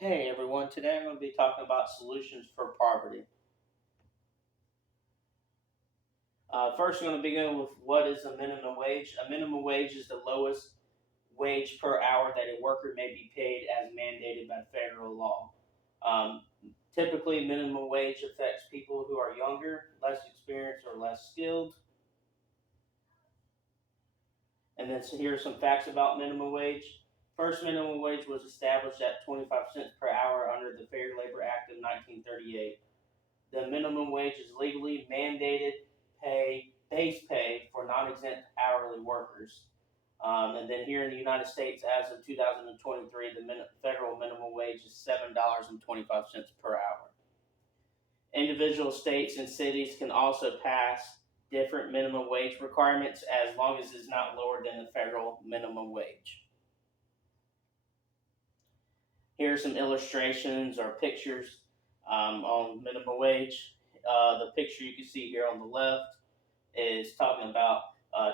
Hey everyone, today I'm going to be talking about solutions for poverty. First, I'm going to begin with what is a minimum wage. A minimum wage is the lowest wage per hour that a worker may be paid as mandated by federal law. Um, Typically, minimum wage affects people who are younger, less experienced, or less skilled. And then here are some facts about minimum wage. First minimum wage was established at 25 cents per hour under the Fair Labor Act of 1938. The minimum wage is legally mandated base pay for non-exempt hourly workers. And then here in the United States, as of 2023, the federal minimum wage is $7.25 per hour. Individual states and cities can also pass different minimum wage requirements as long as it's not lower than the federal minimum wage. Here are some illustrations or pictures on minimum wage. The picture you can see here on the left is talking about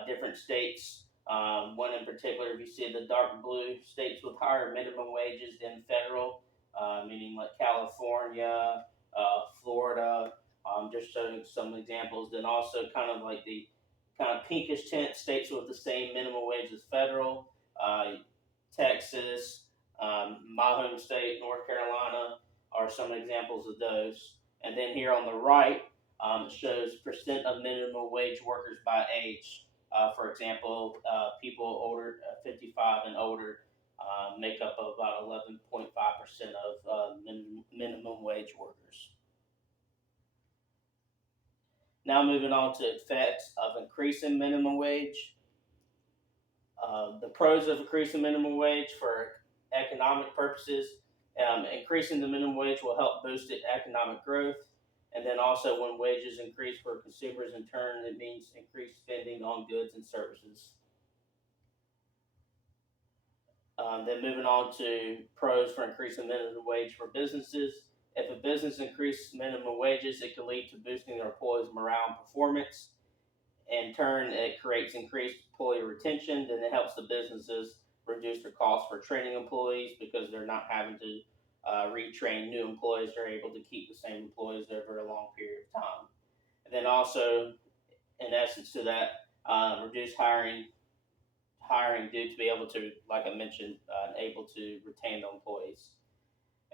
different states. One in particular, if you see the dark blue, states with higher minimum wages than federal, meaning like California, Florida. Just showing some examples. Then also kind of like the kind of pinkish tint states with the same minimum wage as federal. Texas, my home state, North Carolina, are some examples of those. And then here on the right, it shows percent of minimum wage workers by age. For example, people older 55 and older make up about 11.5% of minimum wage workers. Now moving on to effects of increasing minimum wage. The pros of increasing minimum wage for economic purposes. Increasing the minimum wage will help boost economic growth. And then also when wages increase for consumers in turn, it means increased spending on goods and services. Then moving on to pros for increasing minimum wage for businesses. If a business increases minimum wages, it can lead to boosting their employees' morale and performance. In turn, it creates increased employee retention. Then it helps the businesses reduce their costs for training employees because they're not having to retrain new employees. They're able to keep the same employees over a long period of time. And then also, in essence, to that, reduce hiring due to be able to, like I mentioned, able to retain the employees.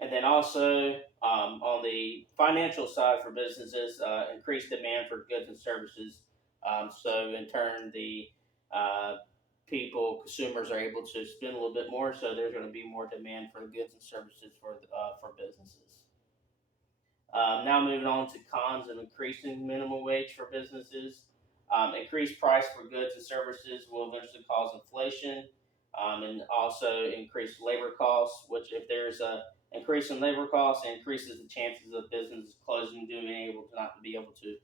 And then also on the financial side for businesses, increased demand for goods and services. So in turn, the consumers are able to spend a little bit more. So there's going to be more demand for goods and services for businesses. Now moving on to cons of increasing minimum wage for businesses. Increased price for goods and services will eventually cause inflation and also increased labor costs, which if there's a increase in labor costs, it increases the chances of businesses closing due to being able to not be able to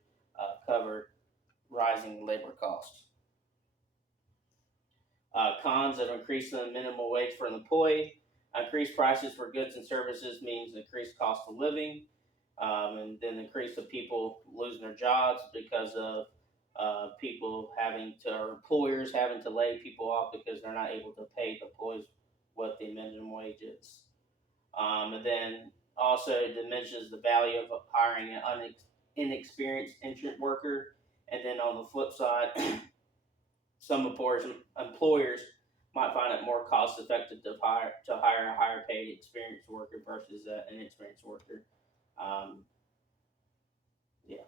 cover rising labor costs. Cons of increasing the minimum wage for an employee. Increased prices for goods and services means increased cost of living, and then increase of people losing their jobs because of employers having to lay people off because they're not able to pay the employees what the minimum wage is. And then also it diminishes the value of hiring an inexperienced entrant worker. And then on the flip side, some employers might find it more cost effective to hire a higher paid experienced worker versus an inexperienced worker. Um, yeah.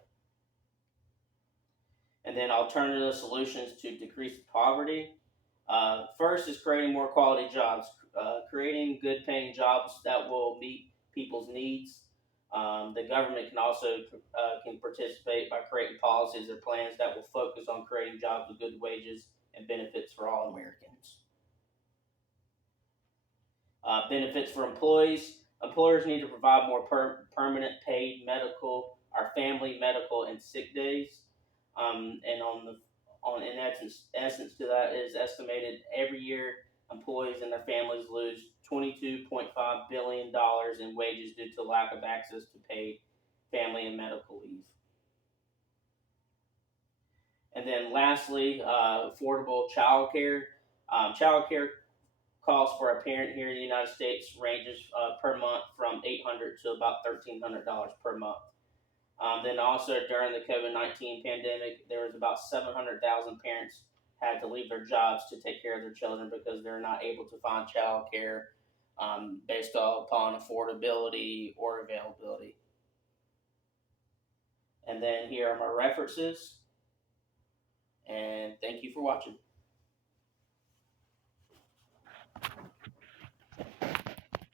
And then alternative solutions to decrease poverty. First is creating more quality jobs, creating good paying jobs that will meet people's needs. The government can also can participate by creating policies or plans that will focus on creating jobs with good wages and benefits for all Americans. Benefits for employees. Employers need to provide more permanent paid medical, or family medical and sick days. And in essence to that is estimated every year employees and their families lose $22.5 billion in wages due to lack of access to paid family and medical leave. And then lastly, affordable child care. Child care cost for a parent here in the United States ranges per month from $800 to about $1,300 per month. Then also during the COVID-19 pandemic, there was about 700,000 parents had to leave their jobs to take care of their children because they're not able to find child care based upon affordability or availability. And then here are my references. And thank you for watching.